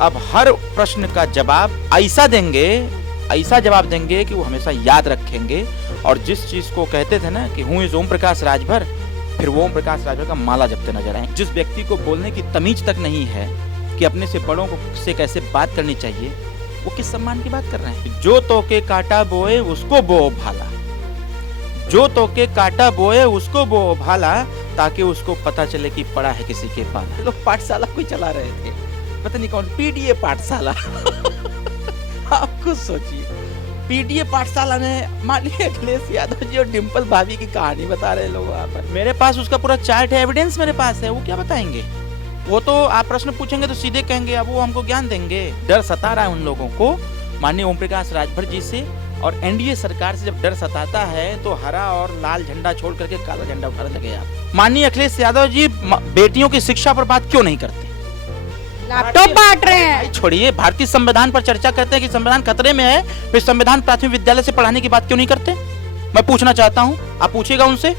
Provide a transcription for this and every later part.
अब हर प्रश्न का जवाब ऐसा जवाब देंगे कि वो हमेशा याद रखेंगे। और जिस चीज को कहते थे ना कि हूँ इस ओम प्रकाश राजभर, फिर वो ओम प्रकाश राजभर का माला जपते नजर आए। जिस व्यक्ति को बोलने की तमीज तक नहीं है कि अपने से बड़ों को से कैसे बात करनी चाहिए, वो किस सम्मान की बात कर रहे हैं। जो तो के काटा बोए उसको बो भाला, जो तो के काटा बोए उसको बो भाला, ताकि उसको पता चले कि पड़ा है किसी के पाला। लोग पाठशाला कोई चला रहे थे, पता नहीं कौन, पीडीए पाठशाला। आप खुद सोचिए, पीडीए पाठशाला में माननीय अखिलेश यादव जी और डिम्पल भाभी की कहानी बता रहे लोग वहाँ पर। मेरे पास उसका पूरा चार्ट है, एविडेंस मेरे पास है। वो क्या बताएंगे? वो तो आप प्रश्न पूछेंगे तो सीधे कहेंगे, अब वो हमको ज्ञान देंगे। डर सता रहा है उन लोगों को माननीय ओम प्रकाश राजभर जी से, और एनडीए सरकार से जब डर सताता है तो हरा और लाल झंडा छोड़ करके काला झंडा उठाने लगे आप। माननीय अखिलेश यादव जी बेटियों की शिक्षा पर बात क्यों नहीं करते? लैपटॉप बांट रहे हैं। छोड़िए, भारतीय संविधान पर चर्चा करते हैं कि संविधान खतरे में है, फिर संविधान प्राथमिक विद्यालय से पढ़ाने की बात क्यों नहीं करते? मैं पूछना चाहता हूं, आप पूछिएगा उनसे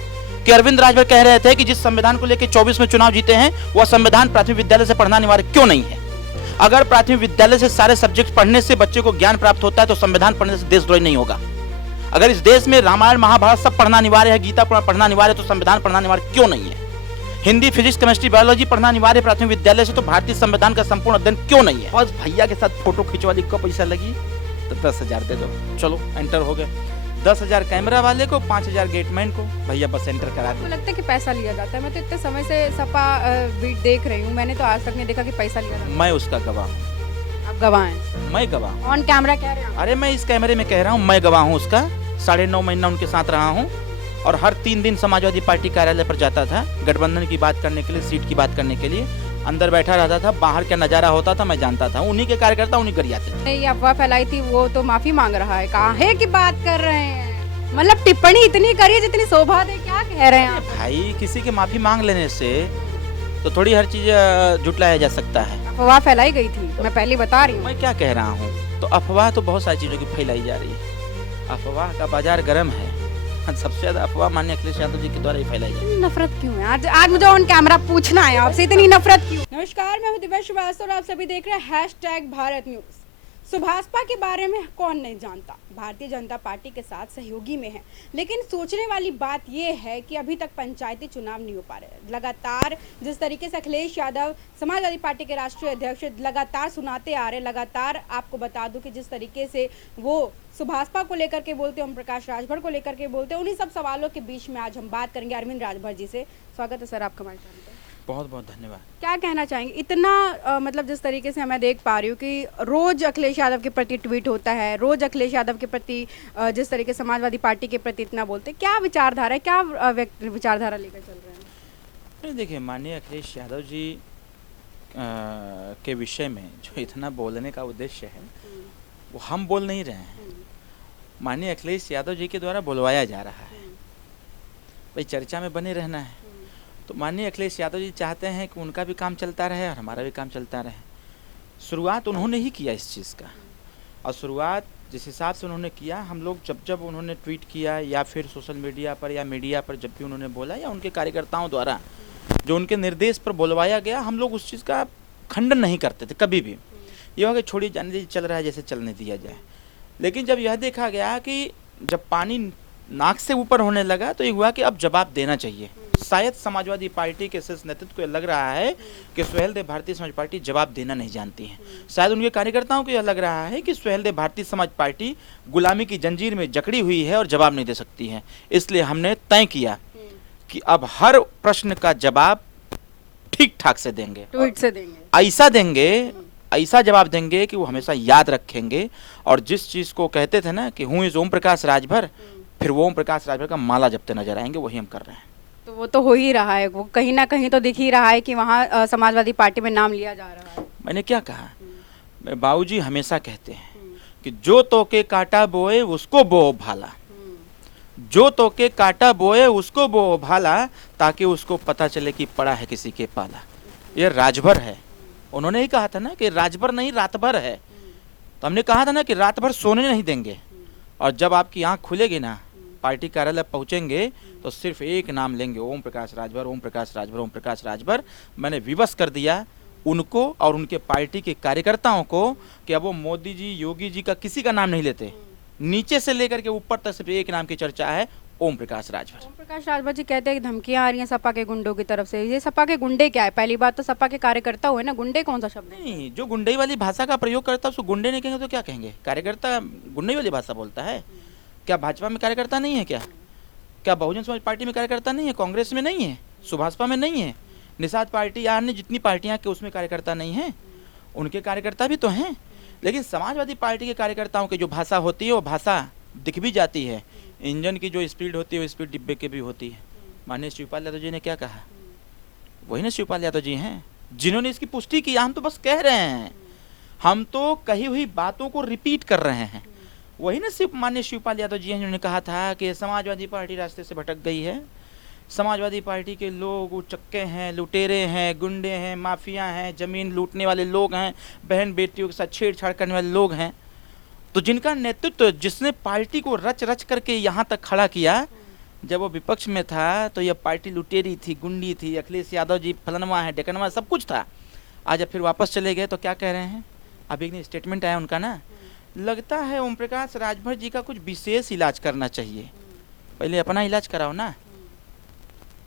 कि अरविंद राजभर कह रहे थे कि जिस संविधान को लेकर 24 में चुनाव जीते हैं वह संविधान प्राथमिक विद्यालय से पढ़ना अनिवार्य क्यों नहीं है? अगर प्राथमिक विद्यालय से सारे सब्जेक्ट पढ़ने से बच्चे को ज्ञान प्राप्त होता है तो संविधान पढ़ने से देशद्रोही नहीं होगा। अगर इस देश में रामायण महाभारत सब पढ़ना अनिवार्य है, गीता पढ़ना अनिवार्य है, तो संविधान पढ़ना अनिवार्य क्यों नहीं है? हिंदी, फिजिक्स, केमिस्ट्री, बायोलॉजी पढ़ना अनिवार्य प्राथमिक विद्यालय से, तो भारतीय संविधान का संपूर्ण अध्ययन क्यों नहीं है? बस भैया के साथ फोटो खिंचवाने को पैसा लगी तो 10,000 दे दो, चलो एंटर हो गए। 10,000 कैमरा वाले को, 5,000 गेटमैन को, भैया बस एंटर करा दो। आपको लगता है कि पैसा लिया जाता है? मैं तो इतने समय से सपा बीट देख रही हूँ, मैंने तो आज तक नहीं देखा कि पैसा लिया जाता है। मैं उसका गवाह हूँ। आप गवाह हैं? मैं गवाह हूँ। ऑन कैमरा कह रहे हैं? अरे मैं इस कैमरे में कह रहा हूँ, मैं गवाह हूँ उसका। 9.5 महीना उनके साथ रहा हूँ और हर 3 दिन समाजवादी पार्टी कार्यालय पर जाता था गठबंधन की बात करने के लिए, सीट की बात करने के लिए। अंदर बैठा रहता था, बाहर क्या नजारा होता था मैं जानता था। उन्हीं के कार्यकर्ता उन्हीं गरियाते थे। ये अफवाह फैलाई थी, वो तो माफी मांग रहा है। काहे की बात कर रहे हैं? मतलब टिप्पणी इतनी करी जितनी शोभा दे, क्या कह रहे हैं आप? भाई, किसी के माफी मांग लेने से तो थोड़ी हर चीज जुटलाया जा सकता है। अफवाह फैलाई गई थी, मैं पहले बता रही हूँ। मैं क्या कह रहा हूँ, तो अफवाह तो बहुत सारी चीजों की फैलाई जा रही है। अफवाह का बाजार गर्म है। सबसे ज्यादा अफवाह माननीय अखिलेश यादव जी के द्वारा ही फैलाई जाती है। नफरत क्यों है? आज मुझे ऑन कैमरा पूछना है आपसे, इतनी नफरत क्यों? नमस्कार, मैं हूं दिव्या श्रीवास्तव और आप सभी देख रहे हैं #भारत न्यूज। सुभाषपा के बारे में कौन नहीं जानता, भारतीय जनता पार्टी के साथ सहयोगी में है। लेकिन सोचने वाली बात यह है कि अभी तक पंचायती चुनाव नहीं हो पा रहे। लगातार जिस तरीके से अखिलेश यादव समाजवादी पार्टी के राष्ट्रीय अध्यक्ष लगातार सुनाते आ रहे, लगातार आपको बता दूं कि जिस तरीके से वो सुभाषपा को लेकर के बोलते, ओम प्रकाश राजभर को लेकर के बोलते, उन्हीं सब सवालों के बीच में आज हम बात करेंगे अरविंद राजभर जी से। स्वागत है सर आपका हमारे चैनल पर। बहुत बहुत धन्यवाद। क्या कहना चाहेंगे? इतना मतलब जिस तरीके से मैं देख पा रही हूँ कि रोज अखिलेश यादव के प्रति ट्वीट होता है, रोज अखिलेश यादव के प्रति जिस तरीके से समाजवादी पार्टी के प्रति इतना बोलते, क्या विचारधारा है, क्या विचारधारा लेकर चल रहे हैं? देखिए, माननीय अखिलेश यादव जी के विषय में जो इतना बोलने का उद्देश्य है वो हम बोल नहीं रहे हैं, माननीय अखिलेश यादव जी के द्वारा बुलवाया जा रहा है। भाई, चर्चा में बने रहना है तो माननीय अखिलेश यादव जी चाहते हैं कि उनका भी काम चलता रहे और हमारा भी काम चलता रहे। शुरुआत उन्होंने ही किया इस चीज़ का, और शुरुआत जिस हिसाब से उन्होंने किया, हम लोग जब उन्होंने ट्वीट किया या फिर सोशल मीडिया पर या मीडिया पर जब भी उन्होंने बोला या उनके कार्यकर्ताओं द्वारा जो उनके निर्देश पर बुलवाया गया, हम लोग उस चीज़ का खंडन नहीं करते थे कभी भी। ये होगा कि छोड़िए, जाने दीजिए, चल रहा है जैसे चलने दिया जाए। लेकिन जब यह देखा गया कि जब पानी नाक से ऊपर होने लगा तो ये हुआ कि अब जवाब देना चाहिए। शायद समाजवादी पार्टी के शीर्ष नेतृत्व को लग रहा है कि सुहेलदेव भारतीय समाज पार्टी जवाब देना नहीं जानती है। शायद उनके कार्यकर्ताओं को यह लग रहा है कि सुहेलदेव भारतीय समाज पार्टी गुलामी की जंजीर में जकड़ी हुई है और जवाब नहीं दे सकती है। इसलिए हमने तय किया कि अब हर प्रश्न का जवाब ठीक ठाक से देंगे, ट्वीट से देंगे, ऐसा जवाब देंगे कि वो हमेशा याद रखेंगे। और जिस चीज को कहते थे ना कि हूँ इस ओम प्रकाश राजभर, फिर वो ओम प्रकाश राजभर का माला जपते नजर आएंगे, वही हम कर रहे हैं। तो वो तो हो ही रहा है, वो कहीं ना कहीं तो दिख ही रहा है कि वहाँ समाजवादी पार्टी में नाम लिया जा रहा है। मैंने क्या कहा? मेरे बाबूजी हमेशा कहते हैं कि जो तो के काटा बोए उसको बो भाला, जो तो के काटा बोए उसको बो भाला, ताकि उसको पता चले कि पड़ा है किसी के पाला। ये राजभर है। उन्होंने ही कहा था ना कि राजभर नहीं रात भर है। तो हमने कहा था ना कि रात भर सोने नहीं देंगे। और जब आपकी आंख खुलेगी ना, पार्टी कार्यालय पहुंचेंगे तो सिर्फ एक नाम लेंगे, ओम प्रकाश राजभर, ओम प्रकाश राजभर, ओम प्रकाश राजभर। मैंने विवश कर दिया उनको और उनके पार्टी के कार्यकर्ताओं को कि अब वो मोदी जी, योगी जी का किसी का नाम नहीं लेते, नीचे से लेकर के ऊपर तक सिर्फ एक नाम की चर्चा है, ओम प्रकाश राजभर। ओम प्रकाश राजभर जी कहते हैं कि धमकियां आ रही हैं सपा के गुंडों की तरफ से। ये सपा के गुंडे क्या है? पहली बात तो सपा के कार्यकर्ता हुए ना, गुंडे कौन सा शब्द है? नहीं, जो गुंडई वाली भाषा का प्रयोग करता है उसको गुंडे नहीं कहेंगे तो क्या कहेंगे? कार्यकर्ता गुंडई वाली भाषा बोलता है? क्या भाजपा में कार्यकर्ता नहीं है क्या? क्या बहुजन समाज पार्टी में कार्यकर्ता नहीं है? कांग्रेस में नहीं है? सुभाषपा में नहीं है? निषाद पार्टी या अन्य जितनी पार्टियां के उसमें कार्यकर्ता नहीं है? उनके कार्यकर्ता भी तो हैं। लेकिन समाजवादी पार्टी के कार्यकर्ताओं की जो भाषा होती है वो भाषा दिख भी जाती है। इंजन की जो स्पीड होती है वो स्पीड डिब्बे की भी होती है। माननीय शिवपाल यादव जी ने क्या कहा? वही ना शिवपाल यादव जी हैं जिन्होंने इसकी पुष्टि की। हम तो बस कह रहे हैं, हम तो कही हुई बातों को रिपीट कर रहे हैं। वही ना माननीय शिवपाल यादव जी हैं जिन्होंने कहा था कि समाजवादी पार्टी रास्ते से भटक गई है, समाजवादी पार्टी के लोग उचक्के हैं, लुटेरे हैं, गुंडे हैं, माफिया हैं, जमीन लूटने वाले लोग हैं, बहन बेटियों के साथ छेड़छाड़ करने वाले लोग हैं। तो जिनका नेतृत्व, जिसने पार्टी को रच रच करके यहाँ तक खड़ा किया, जब वो विपक्ष में था तो यह पार्टी लुटेरी थी, गुंडी थी, अखिलेश यादव जी फलनवा है, डेकनवा, सब कुछ था। आज जब फिर वापस चले गए तो क्या कह रहे हैं? अब एक स्टेटमेंट आया उनका ना, लगता है ओम प्रकाश राजभर जी का कुछ विशेष इलाज करना चाहिए। पहले अपना इलाज कराओ ना।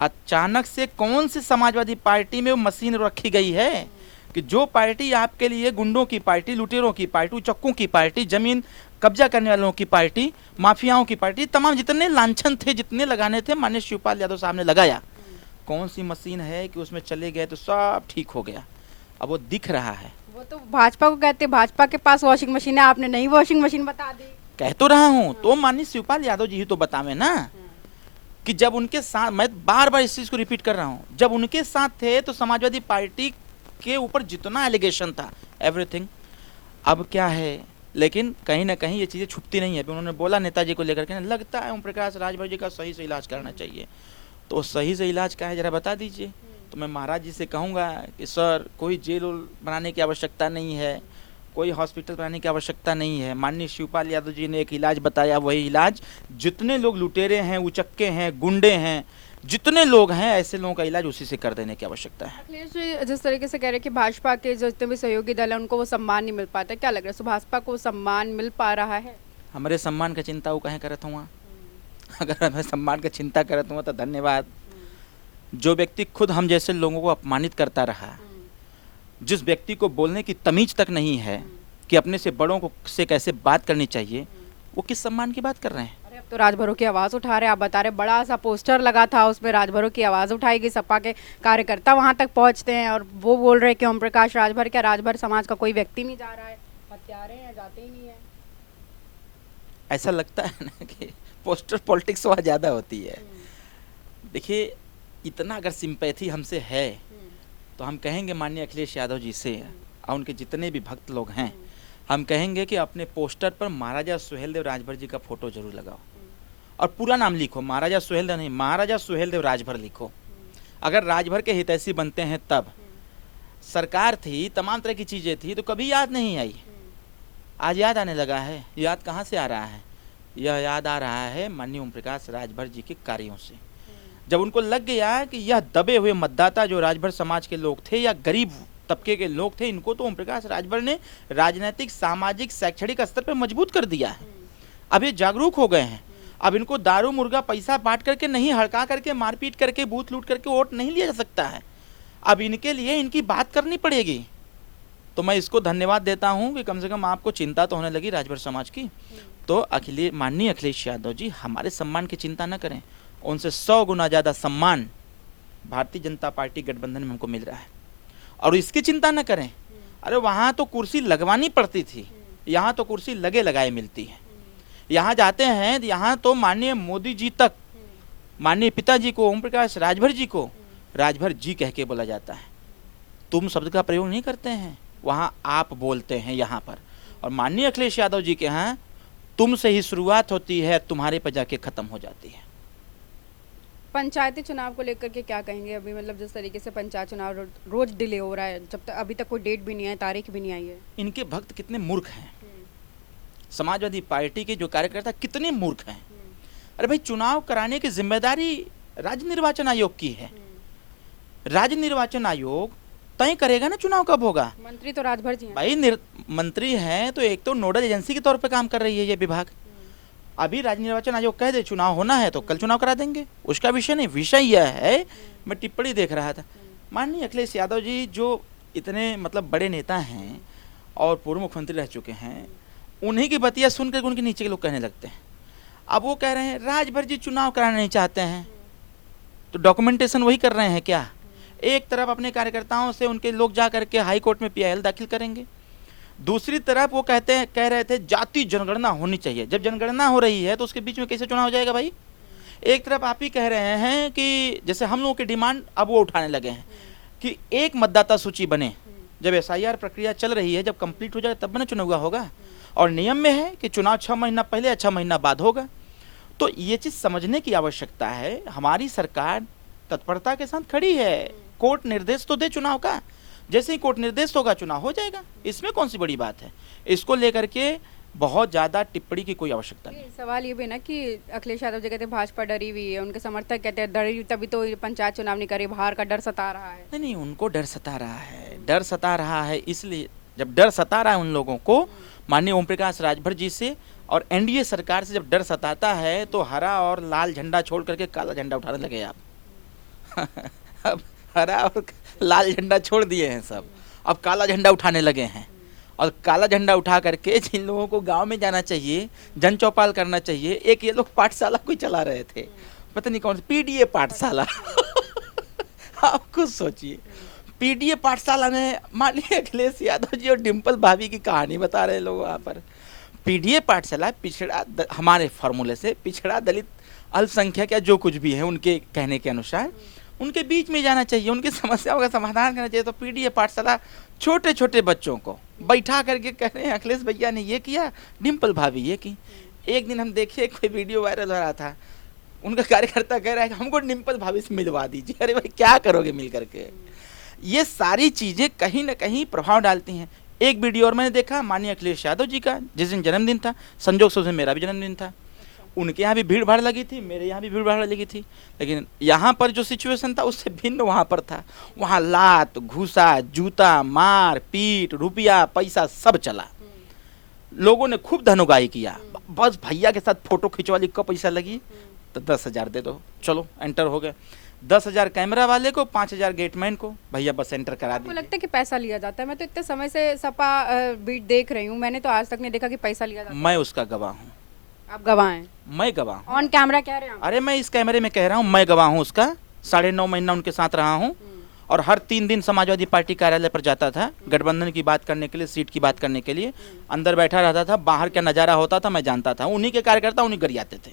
अचानक से कौन सी समाजवादी पार्टी में वो मशीन रखी गई है कि जो पार्टी आपके लिए गुंडों की पार्टी, लुटेरों की पार्टी, उचक्कों की पार्टी, जमीन कब्जा करने वालों की पार्टी, माफियाओं की पार्टी, तमाम जितने लांछन थे, जितने लगाने थे, माननीय शिवपाल यादव साहब ने लगाया। कौन सी मशीन है कि उसमें चले गए तो सब ठीक हो गया? अब वो दिख रहा है। वो तो भाजपा को कहते हैं, भाजपा के पास वॉशिंग मशीन है, आपने नई वॉशिंग मशीन बता दी। कह तो रहा हूँ, तो माननीय शिवपाल यादव जी ही तो बतावे ना कि जब उनके साथ, मैं बार बार इस चीज को रिपीट कर रहा हूँ, जब उनके साथ थे तो समाजवादी पार्टी के ऊपर जितना एलिगेशन था, एवरीथिंग, अब क्या है? लेकिन कहीं ना कहीं ये चीज़ें छुपती नहीं है। उन्होंने बोला नेताजी को लेकर के, लगता है ओम प्रकाश राजभर जी का सही से इलाज करना चाहिए। तो सही से इलाज क्या है जरा बता दीजिए। तो मैं महाराज जी से कहूँगा कि सर, कोई जेल बनाने की आवश्यकता नहीं है, कोई हॉस्पिटल बनाने की आवश्यकता नहीं है। माननीय शिवपाल यादव जी ने एक इलाज बताया, वही इलाज जितने लोग लुटेरे हैं, उचक्के हैं, गुंडे हैं, जितने लोग हैं, ऐसे लोगों का इलाज उसी से कर देने की आवश्यकता है। अखिलेश जी जिस तरीके से कह रहे हैं कि भाजपा के जो जितने भी सहयोगी दल हैं उनको वो सम्मान नहीं मिल पाता, क्या लग रहा है सुभाषपा को सम्मान मिल पा रहा है? हमारे सम्मान का चिंता वो कहें करत हुआ? अगर हमें सम्मान का चिंता करत हुआ तो धन्यवाद। जो व्यक्ति खुद हम जैसे लोगों को अपमानित करता रहा, जिस व्यक्ति को बोलने की तमीज तक नहीं है कि अपने से बड़ों को से कैसे बात करनी चाहिए, वो किस सम्मान की बात कर रहे हैं? अरे अब तो राजभरों की आवाज़ उठा रहे हैं। आप बता रहे, बड़ा सा पोस्टर लगा था, उसमें राजभरों की आवाज़ उठाई गई, सपा के कार्यकर्ता वहां तक पहुंचते हैं और वो बोल रहे हैं कि ओम प्रकाश राजभर, क्या राजभर समाज का कोई व्यक्ति नहीं जा रहा है, हत्यारे हैं, जाते ही नहीं है। ऐसा लगता है ना कि पोस्टर पॉलिटिक्स वहाँ ज़्यादा होती है। देखिए, इतना अगर सिंपैथी हमसे है तो हम कहेंगे माननीय अखिलेश यादव जी से और उनके जितने भी भक्त लोग हैं, हम कहेंगे कि अपने पोस्टर पर महाराजा सुहेलदेव राजभर जी का फोटो जरूर लगाओ और पूरा नाम लिखो, महाराजा सुहेलदेव नहीं, महाराजा सुहेलदेव राजभर लिखो। अगर राजभर के हितैषी बनते हैं तब। सरकार थी, तमाम तरह की चीज़ें थी, तो कभी याद नहीं आई, आज याद आने लगा है। याद कहाँ से आ रहा है? यह याद आ रहा है माननीय ओम प्रकाश राजभर जी के कार्यों से। जब उनको लग गया कि यह दबे हुए मतदाता जो राजभर समाज के लोग थे या गरीब तबके के लोग थे, इनको तो ओम प्रकाश राजभर ने राजनीतिक, सामाजिक, शैक्षणिक स्तर पर मजबूत कर दिया है। अब ये जागरूक हो गए हैं। अब इनको दारू मुर्गा पैसा बांट करके नहीं, हड़का करके, मारपीट करके, बूथ लूट करके वोट नहीं लिया जा सकता है। अब इनके लिए इनकी बात करनी पड़ेगी। तो मैं इसको धन्यवाद देता हूँ कि कम से कम आपको चिंता तो होने लगी राजभर समाज की। तो माननीय अखिलेश यादव जी हमारे सम्मान की चिंता न करें, उनसे 100 गुना ज़्यादा सम्मान भारतीय जनता पार्टी गठबंधन में हमको मिल रहा है। और इसकी चिंता न करें। अरे वहाँ तो कुर्सी लगवानी पड़ती थी, यहाँ तो कुर्सी लगे लगाए मिलती है। यहाँ जाते हैं, यहाँ तो माननीय मोदी जी तक, माननीय पिताजी को, ओम प्रकाश राजभर जी को राजभर जी कह के बोला जाता है। तुम शब्द का प्रयोग नहीं करते हैं, वहाँ आप बोलते हैं यहाँ पर। और माननीय अखिलेश यादव जी के यहाँ तुमसे ही शुरुआत होती है, तुम्हारे पर जाके खत्म हो जाती है। पंचायती चुनाव को लेकर के क्या कहेंगे? अभी मतलब जिस तरीके से पंचायत चुनाव रोज डिले हो रहा है, जब तक अभी तक कोई डेट भी नहीं है, तारीख भी नहीं आई है। इनके भक्त कितने मूर्ख हैं, समाजवादी पार्टी के जो कार्यकर्ता कितने मूर्ख हैं। अरे भाई, चुनाव कराने की जिम्मेदारी राज्य निर्वाचन आयोग की है। राज्य निर्वाचन आयोग तय करेगा ना चुनाव कब होगा। मंत्री तो राजभर जी हैं। भाई मंत्री हैं तो एक तो नोडल एजेंसी के तौर पे काम कर रही है ये विभाग। अभी राज्य निर्वाचन आयोग कह दे चुनाव होना है तो कल चुनाव करा देंगे, उसका विषय नहीं। विषय यह है, मैं टिप्पणी देख रहा था, माननीय अखिलेश यादव जी जो इतने मतलब बड़े नेता हैं और पूर्व मुख्यमंत्री रह चुके हैं, उन्हीं की बतिया सुनकर उनके नीचे के लोग कहने लगते हैं। अब वो कह रहे हैं राजभर जी चुनाव कराना नहीं चाहते हैं, तो डॉक्यूमेंटेशन वही कर रहे हैं क्या? एक तरफ अपने कार्यकर्ताओं से उनके लोग जा करके हाई कोर्ट में पीआईएल दाखिल करेंगे, दूसरी तरफ वो कह रहे थे जाति जनगणना होनी चाहिए। जब जनगणना हो रही है तो उसके बीच में कैसे चुनाव हो जाएगा भाई? एक तरफ आप ही कह रहे हैं कि जैसे हम लोगों की डिमांड अब वो उठाने लगे हैं कि एक मतदाता सूची बने। जब एसआईआर प्रक्रिया चल रही है, जब कंप्लीट हो जाए तब ना चुनाव होगा, और नियम में है कि चुनाव 6 महीना पहले या 6 महीना बाद होगा। तो ये चीज़ समझने की आवश्यकता है। हमारी सरकार तत्परता के साथ खड़ी है, कोर्ट निर्देश तो दे चुनाव का, जैसे ही कोर्ट निर्देश होगा चुनाव हो जाएगा, इसमें कौन सी बड़ी बात है। इसको लेकर के बहुत ज़्यादा टिप्पणी की कोई आवश्यकता नहीं। सवाल ये भी ना कि अखिलेश यादव जी कहते हैं भाजपा डरी हुई है, उनके समर्थक कहते हैं डरी तभी तो पंचायत चुनाव नहीं करे, बाहर का डर सता रहा है। नहीं, उनको डर सता रहा है, डर सता रहा है। इसलिए जब डर सता रहा है उन लोगों को, माननीय ओम प्रकाश राजभर जी से और एनडीए सरकार से जब डर सताता है तो हरा और लाल झंडा छोड़ करके काला झंडा उठाने लगे आप। अब हरा और लाल झंडा छोड़ दिए हैं सब, अब काला झंडा उठाने लगे हैं। और काला झंडा उठा करके जिन लोगों को गांव में जाना चाहिए, जन चौपाल करना चाहिए, एक ये लोग पाठशाला कोई चला रहे थे, पता नहीं कौन सी पीडीए पाठशाला। आप खुद सोचिए, पीडीए पाठशाला में माननीय अखिलेश यादव जी और डिम्पल भाभी की कहानी बता रहे हैं लोग वहाँ पर। पीडीए पाठशाला पिछड़ा हमारे फॉर्मूले से पिछड़ा दलित अल्पसंख्यक या जो कुछ भी है उनके कहने के अनुसार उनके बीच में जाना चाहिए, उनकी समस्याओं का समाधान करना चाहिए। तो पीडीए पाठशाला छोटे छोटे बच्चों को बैठा करके कह रहे हैं अखिलेश भैया ने ये किया, डिम्पल भाभी ये की। एक दिन हम देखे कोई वीडियो वायरल हो रहा था, उनका कार्यकर्ता कह रहा है कि हमको डिम्पल भाभी से मिलवा दीजिए। अरे भाई क्या करोगे मिल करके? ये सारी चीज़ें कहीं ना कहीं प्रभाव डालती हैं। एक वीडियो और मैंने देखा माननीय अखिलेश यादव जी का, जिस दिन जन्मदिन था, संजोग से उस दिन मेरा भी जन्मदिन था। उनके यहाँ भी भीड़ भाड़ लगी थी, मेरे यहाँ भी भीड़ भाड़ लगी थी, लेकिन यहाँ पर जो सिचुएशन था उससे भिन्न वहाँ पर था। वहाँ लात घूसा, जूता, मार पीट, रुपया पैसा सब चला। लोगों ने खूब धनुगाई किया। बस भैया के साथ फोटो खिंचवा ली, कब पैसा लगी तो 10,000 दे दो, चलो एंटर हो गए। 10,000 कैमरा वाले को, 5,000 गेटमैन को, भैया बस एंटर करा दी। आपको लगता है कि पैसा लिया जाता है? मैं तो इतने समय से सपा बीट देख रही हूँ, मैंने तो आज तक नहीं देखा कि पैसा लिया जाता है। मैं उसका गवाह हूँ। आप गवाह हैं? मैं गवाह हूँ। ऑन कैमरा कह रहे हैं आप? अरे मैं इस कैमरे में कह रहा हूँ, मैं गवाह हूँ उसका। 9.5 महीना उनके साथ रहा हूँ और हर 3 दिन समाजवादी पार्टी कार्यालय पर जाता था, गठबंधन की बात करने के लिए, सीट की बात करने के लिए। अंदर बैठा रहता था, बाहर क्या नज़ारा होता था मैं जानता था। उन्हीं के कार्यकर्ता उन्हीं गरियाते थे,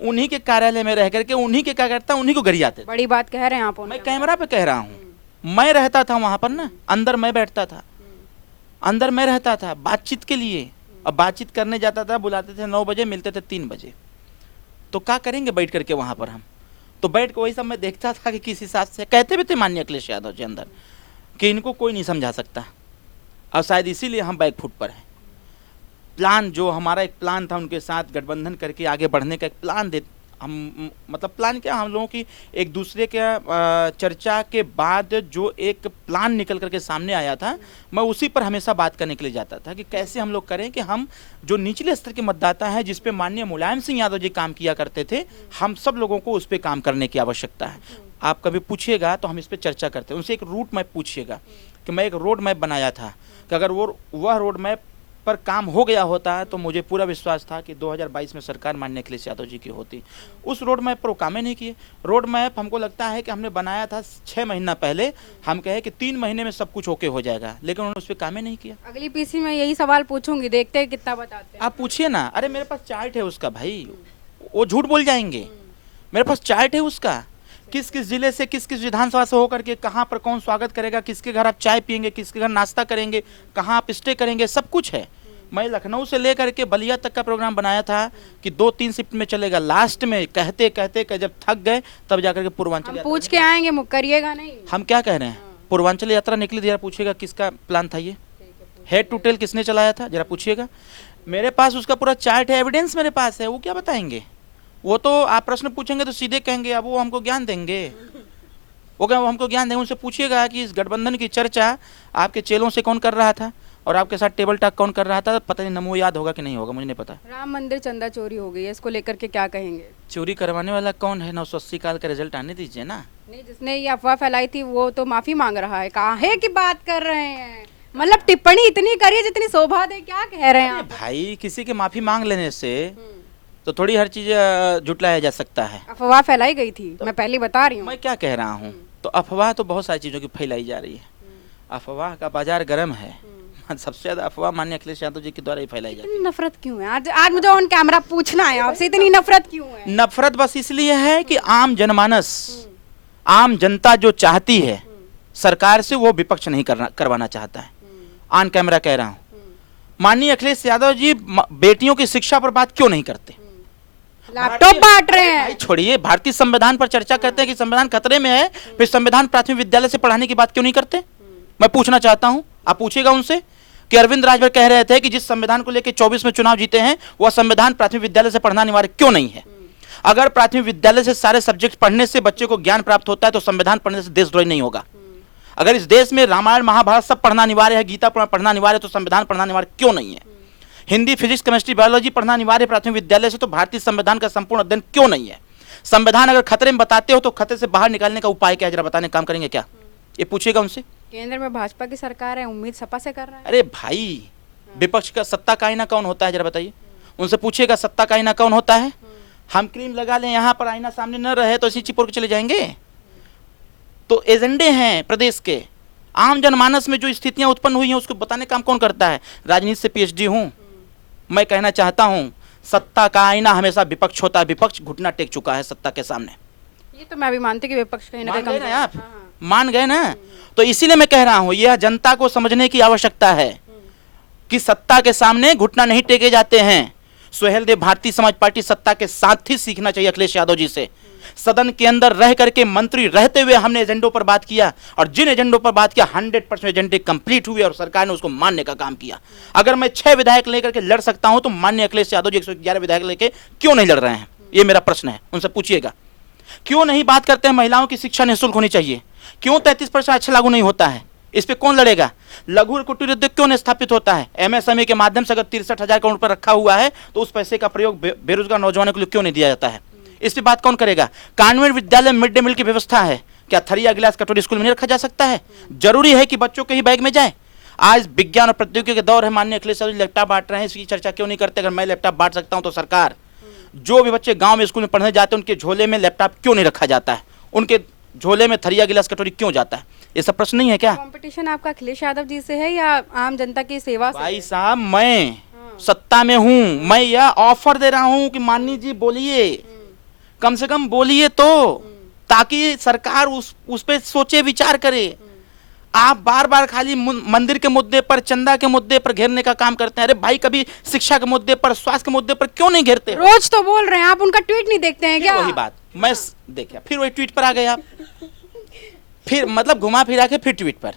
उन्हीं के कार्यालय में रह करके उन्हीं के कार्यकर्ता उन्हीं को गरियाते थे। बड़ी बात कह रहे हैं आप। मैं कैमरा पे कह रहा हूँ, मैं रहता था वहाँ पर ना, अंदर मैं बैठता था, अंदर मैं रहता था बातचीत के लिए। अब बातचीत करने जाता था, बुलाते थे 9 बजे, मिलते थे 3 बजे। तो क्या करेंगे बैठ करके वहाँ पर हम? तो बैठ के वही सब मैं देखता था कि किस हिसाब से कहते भी थे माननीय अखिलेश यादव जी अंदर कि इनको कोई नहीं समझा सकता, और शायद इसीलिए हम बैकफुट पर हैं। प्लान जो हमारा एक प्लान था उनके साथ गठबंधन करके आगे बढ़ने का, एक प्लान हम मतलब प्लान क्या, हम लोगों की एक दूसरे के चर्चा के बाद जो एक प्लान निकल करके सामने आया था, मैं उसी पर हमेशा बात करने के लिए जाता था कि कैसे हम लोग करें कि हम जो निचले स्तर के मतदाता हैं, जिस पे माननीय मुलायम सिंह यादव जी काम किया करते थे, हम सब लोगों को उस पर काम करने की आवश्यकता है। आप कभी पूछिएगा तो हम इस पर चर्चा करते हैं। उनसे एक रूट मैप पूछिएगा कि मैं एक रोड मैप बनाया था कि अगर वह रोड मैप पर काम हो गया होता तो मुझे पूरा विश्वास था कि 2022 में सरकार माननीय अखिलेश यादव जी की होती। उस रोड मैप पर वो काम ही नहीं किए। रोड मैप हमको लगता है कि हमने बनाया था 6 महीना पहले, हम कहे कि 3 महीने में सब कुछ ओके हो जाएगा, लेकिन उन्होंने उस पर काम ही नहीं किया। अगली पीसी में यही सवाल पूछूंगी, देखते हैं कितना बताते हैं। आप पूछिए ना। अरे मेरे पास चार्ट है उसका भाई, वो झूठ बोल जाएंगे। मेरे पास चार्ट है उसका, किस किस जिले से, किस किस विधानसभा से होकर के कहाँ पर कौन स्वागत करेगा, किसके घर आप चाय पियेंगे, किसके घर नाश्ता करेंगे, कहाँ आप स्टे करेंगे, सब कुछ है। मैं लखनऊ से लेकर के बलिया तक का प्रोग्राम बनाया था कि 2-3 शिफ्ट में चलेगा। लास्ट में कहते कहते जब थक गए तब जाकर के पूर्वांचल पूछ के आएंगे, करिएगा नहीं। हम क्या कह रहे हैं, पूर्वांचल यात्रा निकली, जरा पूछिएगा किसका प्लान था ये, हेड टू टेल किसने चलाया था, जरा पूछिएगा। मेरे पास उसका पूरा चार्ट है, एविडेंस मेरे पास है। वो क्या बताएंगे? वो तो आप प्रश्न पूछेंगे तो सीधे कहेंगे अब वो हमको ज्ञान देंगे। वो क्या हमको ज्ञान दें? उनसे पूछिएगा कि इस गठबंधन की चर्चा आपके चेलों से कौन कर रहा था और आपके साथ टेबल टॉक कौन कर रहा था, पता नहीं नमो याद होगा कि नहीं होगा, मुझे नहीं पता। राम मंदिर चंदा चोरी हो गई है, इसको लेकर के क्या कहेंगे? चोरी करवाने वाला कौन है? 980 काल का रिजल्ट आने दीजिए ना। नहीं, जिसने ये अफवाह फैलाई थी वो तो माफी मांग रहा है। काहे की बात कर रहे हैं? मतलब टिप्पणी इतनी करिए जितनी शोभा दे, क्या कह रहे हैं अरे आप? भाई, किसी के माफी मांग लेने से तो थोड़ी हर चीज जुटलाया जा सकता है। अफवाह फैलाई गई थी, मैं पहले बता रही हूँ। मैं क्या कह रहा हूँ, तो अफवाह तो बहुत सारी चीजों की फैलाई जा रही है। अफवाह का बाजार गर्म है। सबसे ज्यादा अफवाह माननीय अखिलेश यादव जी के द्वारा ही फैलाई जाती है। इतनी नफरत क्यों है? आज मुझे ऑन कैमरा पूछना है आपसे, इतनी नफरत क्यों है? नफरत बस इसलिए है कि आम जनमानस, आम जनता जो चाहती है सरकार से, वो विपक्ष नहीं करवाना चाहता है। ऑन कैमरा कह रहा हूँ, माननीय अखिलेश यादव जी बेटियों की शिक्षा पर बात क्यों नहीं करते? लैपटॉप बांट रहे हैं। भाई छोड़िए, भारतीय संविधान पर चर्चा करते हैं कि संविधान खतरे में है, फिर संविधान प्राथमिक विद्यालय से पढ़ाने की बात क्यों नहीं करते? मैं पूछना चाहता हूं, आप पूछिएगा उनसे कि अरविंद राजभर कह रहे थे कि जिस संविधान को लेकर 24 में चुनाव जीते हैं वह संविधान प्राथमिक विद्यालय से पढ़ना अनिवार्य क्यों नहीं है? अगर प्राथमिक विद्यालय से सारे सब्जेक्ट पढ़ने से बच्चे को ज्ञान प्राप्त होता है तो संविधान पढ़ने से देशद्रोही नहीं होगा। अगर इस देश में रामायण महाभारत सब पढ़ना अनिवार्य है, गीता पढ़ना अनिवार्य है, तो संविधान पढ़ना अनिवार्य क्यों नहीं है? हिंदी, फिजिक्स, केमिस्ट्री, बायोलॉजी पढ़ना अनिवार्य प्राथमिक विद्यालय से, तो भारतीय संविधान का संपूर्ण अध्ययन क्यों नहीं है? संविधान अगर खतरे में बताते हो तो खतरे से बाहर निकालने का उपाय क्या है, जरा बताने काम करेंगे क्या? ये पूछिएगा उनसे। केंद्र में भाजपा की सरकार है, उम्मीद सपा से कर रहा है। अरे भाई, विपक्ष का सत्ता का आईना कौन होता है, जरा बताइए। उनसे पूछिएगा सत्ता का आईना कौन होता है। हम क्रीम लगा लें यहाँ पर, आईना सामने न रहे तो इसी चिपोर के चले जाएंगे। तो एजेंडे हैं प्रदेश के, आम जनमानस में जो स्थितियां उत्पन्न हुई हैं उसको बताने काम कौन करता है? राजनीति से पीएचडी हूं, मैं कहना चाहता हूं सत्ता का आईना हमेशा विपक्ष होता है। विपक्ष घुटना टेक चुका है सत्ता के सामने। ये तो मैं भी मानती हूँ कि विपक्ष कहीं ना मान कहीं गए कमजोर ना है। आप? हाँ। मान गए ना? तो इसीलिए मैं कह रहा हूं यह जनता को समझने की आवश्यकता है कि सत्ता के सामने घुटना नहीं टेके जाते हैं। सुहेल देव, भारतीय समाज पार्टी सत्ता के साथ ही सीखना चाहिए अखिलेश यादव जी से। सदन के अंदर रह करके मंत्री रहते हुए हमने एजेंडों पर बात किया, और जिन एजेंडों पर बात किया 100% एजेंडे कंप्लीट हुए और सरकार ने उसको मानने का काम किया। अगर मैं 6 विधायक लेकर के लड़ सकता हूं तो माननीय अखिलेश यादव जी 111 विधायक लेकर क्यों नहीं लड़ रहे हैं? ये मेरा प्रश्न है, उनसे पूछिएगा। क्यों नहीं बात करते हैं महिलाओं की शिक्षा निःशुल्क होनी चाहिए? क्यों 33% अच्छा लागू नहीं होता है? इस पे कौन लड़ेगा? लघु और कुटीर उद्योग क्यों नहीं स्थापित होता है? एमएसएमई के माध्यम से अगर 63,000 करोड़ रुपए रखा हुआ है तो उस पैसे का प्रयोग बेरोजगार नौजवानों के लिए क्यों नहीं दिया जाता है? इस पे बात कौन करेगा? कानवेंट विद्यालय में मिड डे मील की व्यवस्था है, क्या थरिया गिलास कटोरी स्कूल में नहीं रखा जा सकता है? जरूरी है कि बच्चों के ही बैग में जाए? आज विज्ञान और प्रौद्योगिकी के दौर है, माननीय अखिलेश यादव लैपटॉप बांट रहे हैं, इसकी चर्चा क्यों नहीं करते? अगर मैं लैपटॉप बांट सकता हूं तो सरकार, जो भी बच्चे गांव में स्कूल में पढ़ने जाते हैं उनके झोले में लैपटॉप क्यों नहीं रखा जाता है? उनके झोले में थरिया गिलास कटोरी क्यों जाता है? ये सब प्रश्न नहीं है क्या? कंपटीशन आपका अखिलेश यादव जी से है या आम जनता की सेवा से? भाई साहब, मैं सत्ता में हूं, मैं यह ऑफर दे रहा हूं कि माननीय जी बोलिए, कम से कम बोलिए तो, ताकि सरकार उस पे सोचे, विचार करे। आप बार बार खाली मंदिर के मुद्दे पर, चंदा के मुद्दे पर घेरने का काम करते हैं। अरे भाई, कभी शिक्षा के मुद्दे पर, स्वास्थ्य के मुद्दे पर क्यों नहीं घेरते? रोज तो बोल रहे हैं आप, उनका ट्वीट नहीं देखते हैं क्या? वही बात मैं देखा, फिर वही ट्वीट पर आ गए आप। फिर मतलब घुमा फिरा के फिर ट्वीट पर।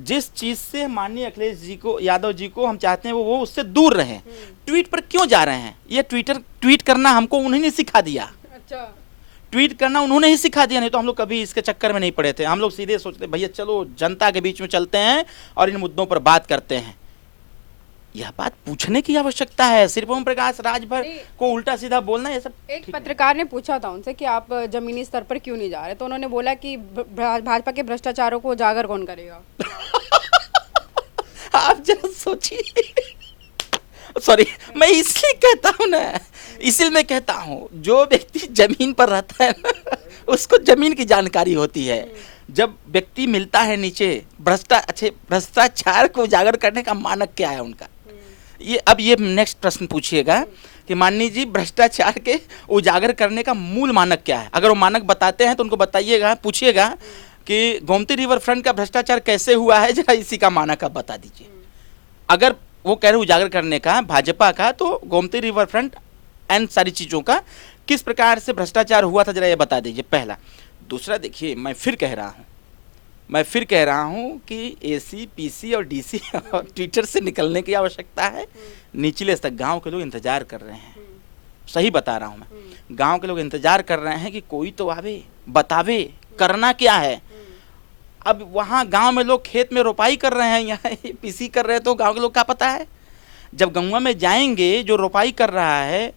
जिस चीज से माननीय अखिलेश जी को, यादव जी को हम चाहते हैं वो उससे दूर रहे, ट्वीट पर क्यों जा रहे हैं? ये ट्वीट करना हमको उन्हीं ने सिखा दिया। अच्छा, ट्वीट करना उन्होंने ही सिखा दिया, नहीं तो हम लोग कभी इसके चक्कर में नहीं पड़े थे। हम लोग सीधे सोचते भैया चलो जनता के बीच में चलते हैं और इन मुद्दों पर बात करते हैं। यह बात पूछने की आवश्यकता है। सिर्फ ओम प्रकाश राजभर को उल्टा सीधा बोलना, ये सब। एक पत्रकार ने पूछा था उनसे कि आप जमीनी स्तर पर क्यों नहीं जा रहे, तो उन्होंने बोला कि भाजपा के भ्रष्टाचारों को उजागर कौन करेगा? आप जरा सोचिए। सॉरी, मैं इसलिए कहता हूँ ना, इसलिए मैं कहता हूँ जो व्यक्ति जमीन पर रहता है ना उसको जमीन की जानकारी होती है। जब व्यक्ति मिलता है नीचे, भ्रष्टाचार को उजागर करने का मानक क्या है उनका? ये नेक्स्ट प्रश्न पूछिएगा कि माननीय जी भ्रष्टाचार के उजागर करने का मूल मानक क्या है? अगर वो मानक बताते हैं तो उनको बताइएगा, पूछिएगा कि गोमती रिवर फ्रंट का भ्रष्टाचार कैसे हुआ है, जरा इसी का मानक आप बता दीजिए। अगर वो कह रहे उजागर करने का भाजपा का, तो गोमती रिवर फ्रंट एंड सारी चीज़ों का किस प्रकार से भ्रष्टाचार हुआ था, जरा ये बता दीजिए, पहला। दूसरा, देखिए मैं फिर कह रहा हूँ कि एसी, पीसी और डीसी और ट्विटर से निकलने की आवश्यकता है। निचले स्तर गांव के लोग इंतजार कर रहे हैं, सही बता रहा हूँ मैं। गांव के लोग इंतजार कर रहे हैं कि कोई तो आवे, बतावे करना क्या है। अब वहाँ गांव में लोग खेत में रोपाई कर रहे हैं, यहाँ पीसी कर रहे हैं, तो गांव के लोग क्या पता है। जब गंगा में जाएंगे जो रोपाई कर रहा है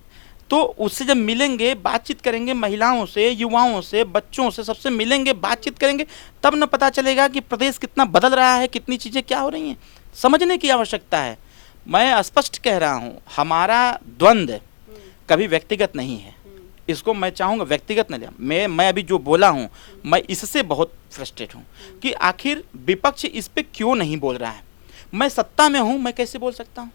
तो उससे जब मिलेंगे, बातचीत करेंगे, महिलाओं से, युवाओं से, बच्चों से, सबसे मिलेंगे, बातचीत करेंगे, तब न पता चलेगा कि प्रदेश कितना बदल रहा है, कितनी चीज़ें क्या हो रही हैं। समझने की आवश्यकता है। मैं स्पष्ट कह रहा हूँ, हमारा द्वंद्व कभी व्यक्तिगत नहीं है। इसको मैं चाहूँगा व्यक्तिगत न ले। मैं अभी जो बोला हूँ, मैं इससे बहुत फ्रस्ट्रेट हूँ कि आखिर विपक्ष इस पे क्यों नहीं बोल रहा है। मैं सत्ता में हूँ, मैं कैसे बोल सकता हूँ?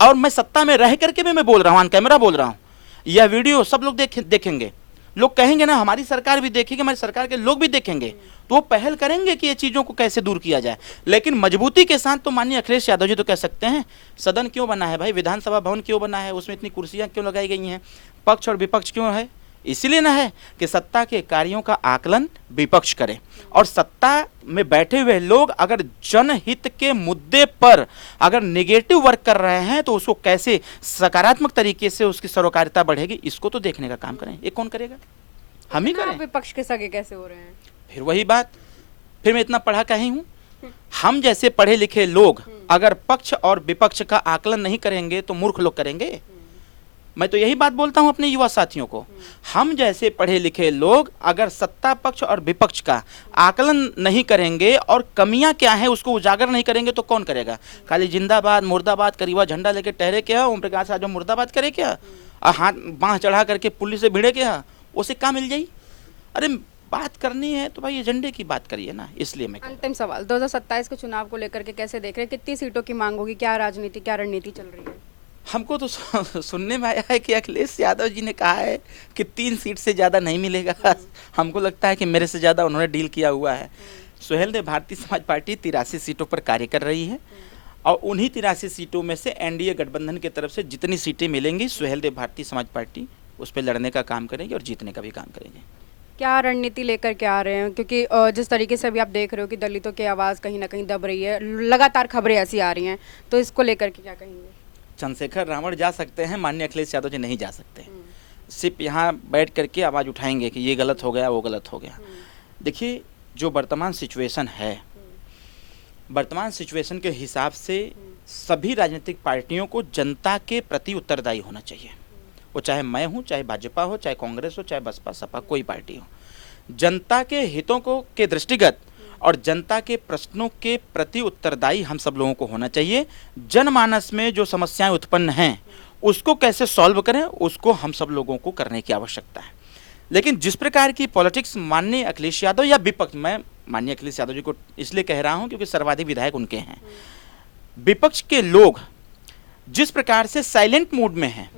और मैं सत्ता में रह करके भी मैं बोल रहा हूँ, ऑन कैमरा बोल रहा हूँ। यह वीडियो सब लोग देखेंगे, लोग कहेंगे ना, हमारी सरकार भी देखेगी, हमारी सरकार के लोग भी देखेंगे, तो वो पहल करेंगे कि ये चीज़ों को कैसे दूर किया जाए। लेकिन मजबूती के साथ तो माननीय अखिलेश यादव जी तो कह सकते हैं, सदन क्यों बना है भाई, विधानसभा भवन क्यों बना है, उसमें इतनी कुर्सियां क्यों लगाई गई हैं, पक्ष और विपक्ष क्यों है? इसलिए ना है कि सत्ता के कार्यों का आकलन विपक्ष करे, और सत्ता में बैठे हुए लोग अगर जनहित के मुद्दे पर अगर नेगेटिव वर्क कर रहे हैं तो उसको कैसे सकारात्मक तरीके से उसकी सरोकारिता बढ़ेगी, इसको तो देखने का काम करें। ये कौन करेगा? हम ही करें। विपक्ष के सगे कैसे हो रहे हैं? फिर वही बात, फिर मैं इतना पढ़ा कहीं हूँ। हम जैसे पढ़े लिखे लोग अगर पक्ष और विपक्ष का आकलन नहीं करेंगे तो मूर्ख लोग करेंगे। मैं तो यही बात बोलता हूं अपने युवा साथियों को, हम जैसे पढ़े लिखे लोग अगर सत्ता पक्ष और विपक्ष का आकलन नहीं करेंगे और कमियां क्या हैं उसको उजागर नहीं करेंगे तो कौन करेगा? खाली जिंदाबाद मुर्दाबाद करीबा झंडा लेके ठहरे क्या? ओम प्रकाश आजम मुर्दाबाद करे क्या? और हाथ बाँह चढ़ा करके पुलिस से भिड़े क्या? उसे क्या मिल जाई? अरे बात करनी है तो भाई एजेंडे की बात करिए ना। इसलिए मैं अंतिम सवाल, 2027 के चुनाव को लेकर के कैसे देख रहे हैं? कितनी सीटों की मांग होगी? क्या राजनीति, क्या रणनीति चल रही है? हमको तो सुनने में आया है कि अखिलेश यादव जी ने कहा है कि 3 सीट से ज़्यादा नहीं मिलेगा। हमको लगता है कि मेरे से ज़्यादा उन्होंने डील किया हुआ है। सुहेल देव भारतीय समाज पार्टी 83 सीटों पर कार्य कर रही है, और उन्हीं 83 सीटों में से एनडीए गठबंधन की तरफ से जितनी सीटें मिलेंगी सुहेल देव भारतीय समाज पार्टी उस पर लड़ने का काम करेगी और जीतने का भी काम करेगी। क्या रणनीति लेकर के आ रहे हैं? क्योंकि जिस तरीके से अभी आप देख रहे हो कि दलितों की आवाज़ कहीं ना कहीं दब रही है, लगातार खबरें ऐसी आ रही हैं, तो इसको लेकर के क्या कहेंगे? चंद्रशेखर रावण जा सकते हैं, माननीय अखिलेश यादव जी नहीं जा सकते। सिर्फ यहाँ बैठ करके आवाज़ उठाएंगे कि ये गलत हो गया, वो गलत हो गया। देखिए, जो वर्तमान सिचुएशन है, वर्तमान सिचुएशन के हिसाब से सभी राजनीतिक पार्टियों को जनता के प्रति उत्तरदायी होना चाहिए। वो चाहे मैं हूँ, चाहे भाजपा हो, चाहे कांग्रेस हो, चाहे बसपा सपा, कोई पार्टी हो, जनता के हितों को के दृष्टिगत और जनता के प्रश्नों के प्रति उत्तरदायी हम सब लोगों को होना चाहिए। जनमानस में जो समस्याएं उत्पन्न हैं उसको कैसे सॉल्व करें, उसको हम सब लोगों को करने की आवश्यकता है। लेकिन जिस प्रकार की पॉलिटिक्स माननीय अखिलेश यादव या विपक्ष, मैं माननीय अखिलेश यादव जी को इसलिए कह रहा हूं क्योंकि सर्वाधिक विधायक उनके हैं, विपक्ष के लोग जिस प्रकार से साइलेंट मूड में हैं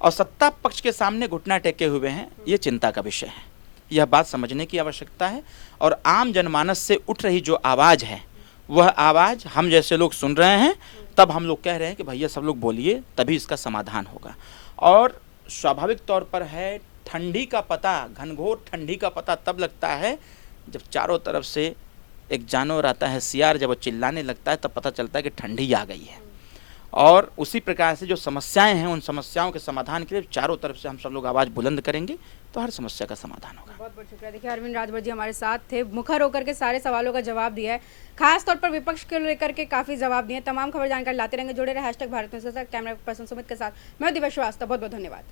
और सत्ता पक्ष के सामने घुटना टेके हुए हैं, ये चिंता का विषय है। यह बात समझने की आवश्यकता है, और आम जनमानस से उठ रही जो आवाज़ है वह आवाज़ हम जैसे लोग सुन रहे हैं, तब हम लोग कह रहे हैं कि भैया सब लोग बोलिए, तभी इसका समाधान होगा। और स्वाभाविक तौर पर है, ठंडी का पता, घनघोर ठंडी का पता तब लगता है जब चारों तरफ से एक जानवर आता है, सियार, जब वो चिल्लाने लगता है तब पता चलता है कि ठंडी आ गई है। और उसी प्रकार से जो समस्याएं हैं, उन समस्याओं के समाधान के लिए चारों तरफ से हम सब लोग आवाज़ बुलंद करेंगे तो हर समस्या का समाधान होगा। बहुत बहुत शुक्रिया। देखिए, अरविंद राजभर जी हमारे साथ थे, मुखर होकर के सारे सवालों का जवाब दिया है, खास तौर पर विपक्ष को लेकर के काफ़ी जवाब दिए। तमाम खबर जानकारी लाते रहेंगे, जुड़े रहे #भारत न्यूज़ के साथ। कैमरा पर्सन सुमित के साथ मैं दिव्या श्रीवास्तव, बहुत बहुत धन्यवाद।